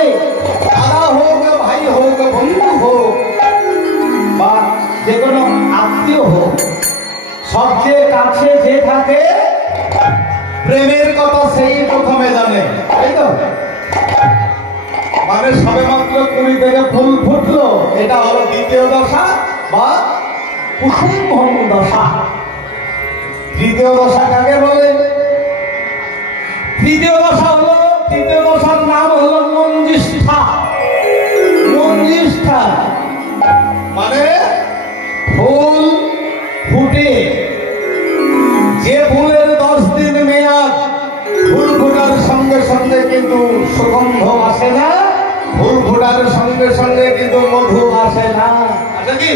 থাকে, দাদা হোক, ভাই হোক, বন্ধু হোক, বা যে কোনো আত্মীয় হোক, সবচেয়ে কাছে যে থাকে প্রেমের কথা সেই প্রথমে জানে, তাই তো? মানে সবে মাত্র কুড়ি থেকে ফুল ফুটলো, এটা হলো দ্বিতীয় দশা বা কুসুম দশা। তৃতীয় দশা কাকে বলে? তৃতীয় দশার নাম হলো মঞ্জিষ্ঠা। মঞ্জিষ্ঠা মানে ফুল ফুটে, যে ফুলের 10 দিন মেয়াদ, ফুল ফোটার সঙ্গে সঙ্গে কিন্তু সুগন্ধ আসে না, ফুল ফোটার সঙ্গে সঙ্গে কিন্তু মধু আসে না। আচ্ছা কি,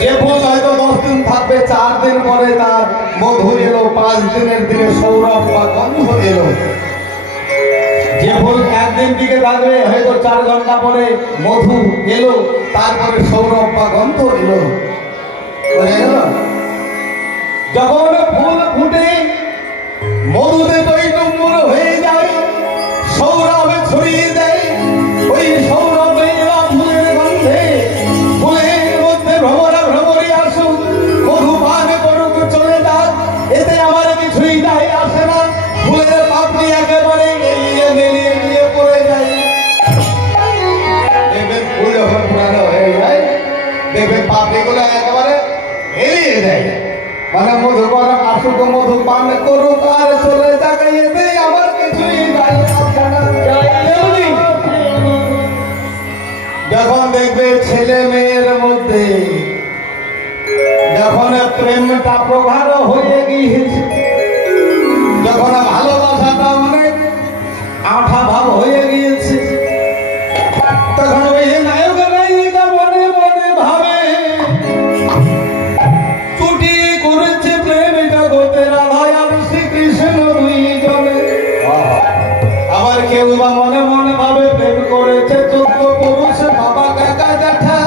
যে ফুল হয়তো 10 দিন থাকবে, 4 দিন পরে তার মধু এলো, 5 দিনের দিনে সৌরভ বা গন্ধ এলো। যে ফুল একদিন দিকে থাকবে, হয়তো 4 ঘন্টা পরে মধু এলো, তারপরে সৌরভ বা গন্ধ এলো। যখন ফুল ফুটে মধুতে টইটুম্বুর হয়ে যায়, সৌরভে ছড়িয়ে দেয়, ওই সৌরভে বা ফুলের গন্ধে ফুলের মধ্যে ভ্রমরা ভ্রমরি আসুক, মধু পান করুক, চলে যাক, এতে আমার কিছুই যায় আসে না। ফুলের পাপড়ি একেবারে এলিয়ে মেলিয়ে নিয়ে পড়ে যায়। দেখবেন ফুল যখন পুরানো হয়ে যায়, দেখবেন পাপড়িগুলো একেবারে এলিয়ে যায়। মানে মধু করা আসুক, মধু পান করুক আর চলে যাক, এতে আমার কিছুই যায় আসে না। যখন দেখবে ছেলে মেয়ের মধ্যে যখন প্রেমটা প্রগাঢ় হয়ে গিয়েছে, যখন ভালোবাসাটা অনেক আঠা ভাব হয়ে গিয়েছে, তখন ওই নায়ক নায়িকা মনে মনে ভাবে চুটিয়ে করেছে প্রেম জগতে রাধা আর শ্রীকৃষ্ণ দুইজনে। আবার কেউ বা মনে মনে ভাবে প্রেম করেছে 14 পুরুষ, বাবা কাকা জ্যাঠা।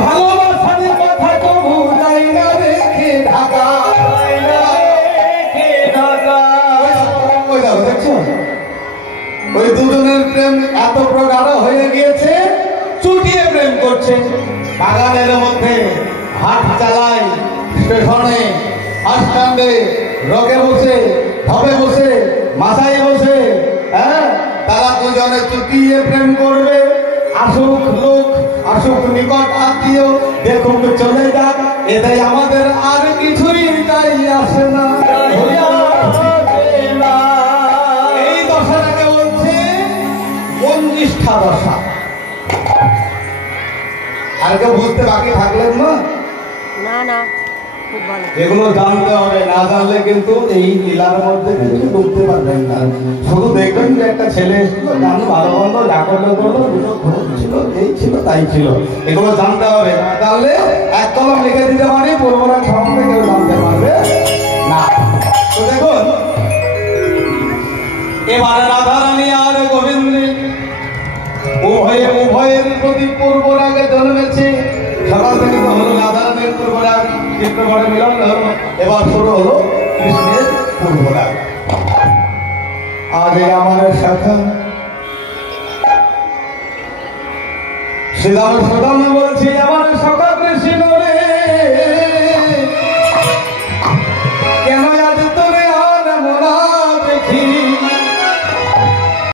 ভালোবাসার কথা কবু যাই না রেখে ঢাকা। দেখছো, ওই দুজনের প্রেম এত প্রগাঢ় হয়ে গিয়েছে, চুটিয়ে প্রেম করছে। বাগানের মধ্যে হাট চালায়, স্টেশনে, বাস স্ট্যান্ডে, রকে বসে, ঢবে বসে, মাথায় বসে, হ্যাঁ, তারা দুজনে চুটিয়ে প্রেম করবে। আসুক লোক, আসুক নিকট আত্মীয়, দেখুক চলে যাক, এতে আমাদের আর কিছুই যাই আসে না। এই দশাটাকে বলছে মঞ্জিষ্ঠা দশা। আর কেউ বুঝতে বাকি থাকলেন না? না না, খুব ভালো। এগুলো জানতে হবে, না জানলে কিন্তু এই লীলার মধ্যে কিন্তু ঢুকতে পারবেন না। শুধু দেখবেন যে একটা ছেলে এসেছিল, গান ভালো বন্ধ, যা করলো করলো, দুটো খরচ ছিল, এই ছিল তাই ছিল। এগুলো জানতে হবে, না জানলে এক কলম লিখে দিতে পারি, পূর্বরাগ সম্বন্ধে কেউ জানতে পারবে না। তো দেখুন, এবারে রাধারানী আর গোবিন্দ উভয়ের প্রতি পূর্বরাগে জন্মেছে। সকাল থেকে তো হলো রাধারানীর পূর্বরাগ, চিত্রপটে মিলন হলো, এবার শুরু হলো কৃষ্ণের পূর্বরাগ। আগে আমার শাখা শ্রীরাম সুদাম বলছি, আমার শাখা কৃষ্ণ